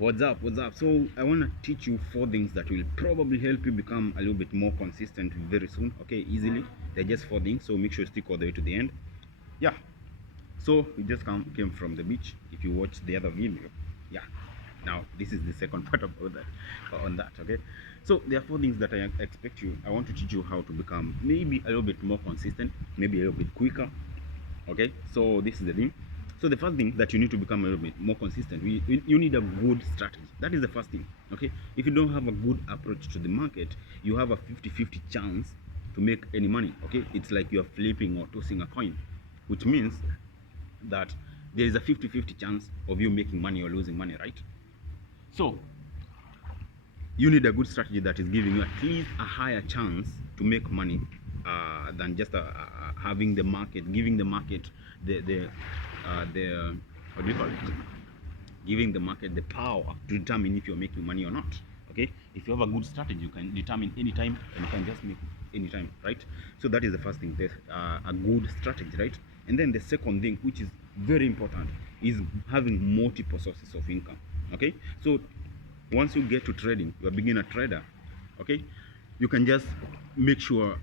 What's up? So I want to teach you 4 things that will probably help you become a little bit more consistent very soon. Okay, easily. They're just 4 things, so make sure you stick all the way to the end. Yeah, so we just came from the beach. If you watch the other video, yeah, now this is the second part about that, on that. Okay, so there are 4 things that I expect you. I want to teach you how to become maybe a little bit more consistent, maybe a little bit quicker. Okay, so this is the thing. So the first thing that you need to become a little bit more consistent, you need a good strategy. That is the first thing. Okay, if you don't have a good approach to the market, you have a 50-50 chance to make any money. Okay, it's like you're flipping or tossing a coin, which means that there is a 50-50 chance of you making money or losing money, right? So you need a good strategy that is giving you at least a higher chance to make money than just having the market, giving the market the what do you call it? Giving the market the power to determine if you're making money or not. Okay, if you have a good strategy, you can determine anytime and you can just make anytime, right? So that is the first thing. There's a good strategy, right? And then the second thing, which is very important, is having multiple sources of income. Okay, so once you get to trading, you're a beginner trader, okay, you can just make sure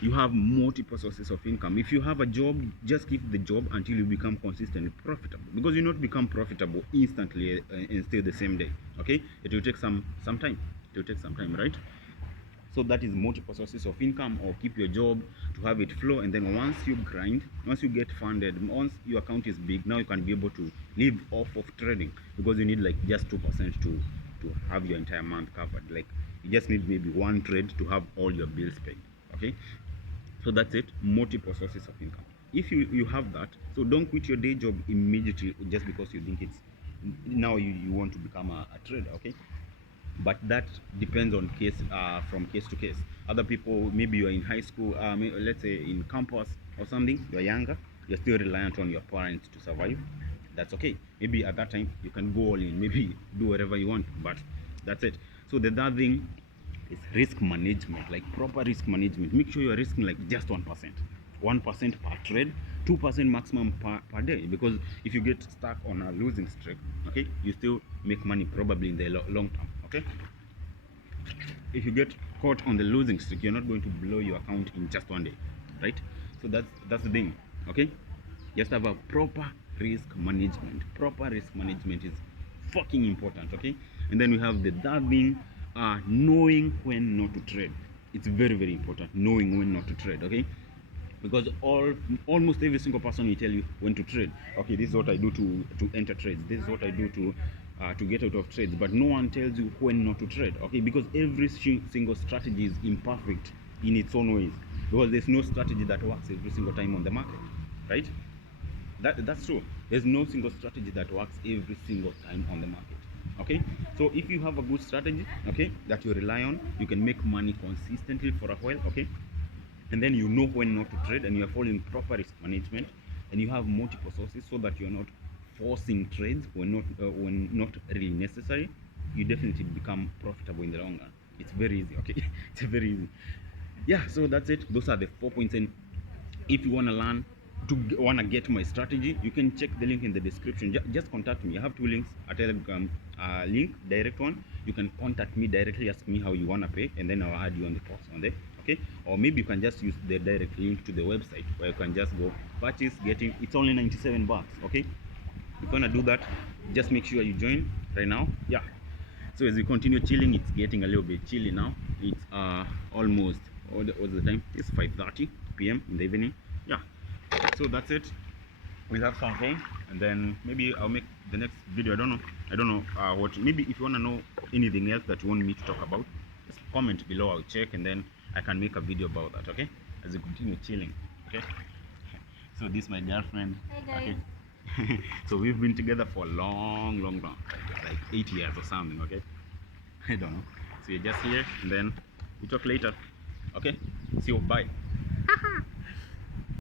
you have multiple sources of income. If you have a job, just keep the job until you become consistently profitable, because you not become profitable instantly and stay the same day. Okay, it will take some time. It will take some time, right? So that is multiple sources of income, or keep your job to have it flow. And then once you grind, once you get funded, once your account is big, now you can be able to live off of trading, because you need like just 2% to have your entire month covered. Like you just need maybe one trade to have all your bills paid. Okay, so that's it, multiple sources of income. If you have that, so don't quit your day job immediately just because you think it's now you want to become a trader. Okay, but that depends on case from case to case. Other people, maybe you're in high school, let's say in campus or something, you're younger, you're still reliant on your parents to survive. That's okay. Maybe at that time you can go all in, maybe do whatever you want, but that's it. So the third thing is risk management, like proper risk management. Make sure you're risking like just 1%, 1% per trade, 2% maximum per day, because if you get stuck on a losing streak, okay, you still make money probably in the long term. Okay, if you get caught on the losing streak, you're not going to blow your account in just one day, right? So that's the thing. Okay, just have a proper risk management. Proper risk management is fucking important. Okay, and then we have the third thing, knowing when not to trade. It's very important, knowing when not to trade. Okay, because almost every single person will tell you when to trade. Okay, this is what I do to enter trades, this is what I do to get out of trades, but no one tells you when not to trade. Okay, because every single strategy is imperfect in its own ways, because there's no strategy that works every single time on the market, right? That's true. There's no single strategy that works every single time on the market. Okay, so if you have a good strategy, okay, that you rely on, you can make money consistently for a while. Okay, and then you know when not to trade, and you are following proper risk management, and you have multiple sources, so that you're not forcing trades when not really necessary. You definitely become profitable in the long run. It's very easy. Okay, it's very easy. Yeah, so that's it. Those are the 4 points. And if you want to learn to get my strategy, you can check the link in the description. Just contact me. I have 2 links: a Telegram link, direct one. You can contact me directly, ask me how you want to pay, and then I'll add you on the course on there. Okay, or maybe you can just use the direct link to the website, where you can just go purchase, getting it's only 97 bucks. Okay, you're gonna do that. Just make sure you join right now. Yeah, so as we continue chilling, it's getting a little bit chilly now. It's almost, what's the time? It's 5:30 p.m. in the evening. Yeah, so that's it. We'll have some fun, and then maybe I'll make the next video. I don't know what. Maybe if you want to know anything else that you want me to talk about, just comment below. I'll check, and then I can make a video about that. Okay, as we continue chilling. Okay, so this is my girlfriend. Hey guys. Okay. So we've been together for a long, like 8 years or something. Okay, I don't know. So you're just here, and then we talk later. Okay, see you. Bye.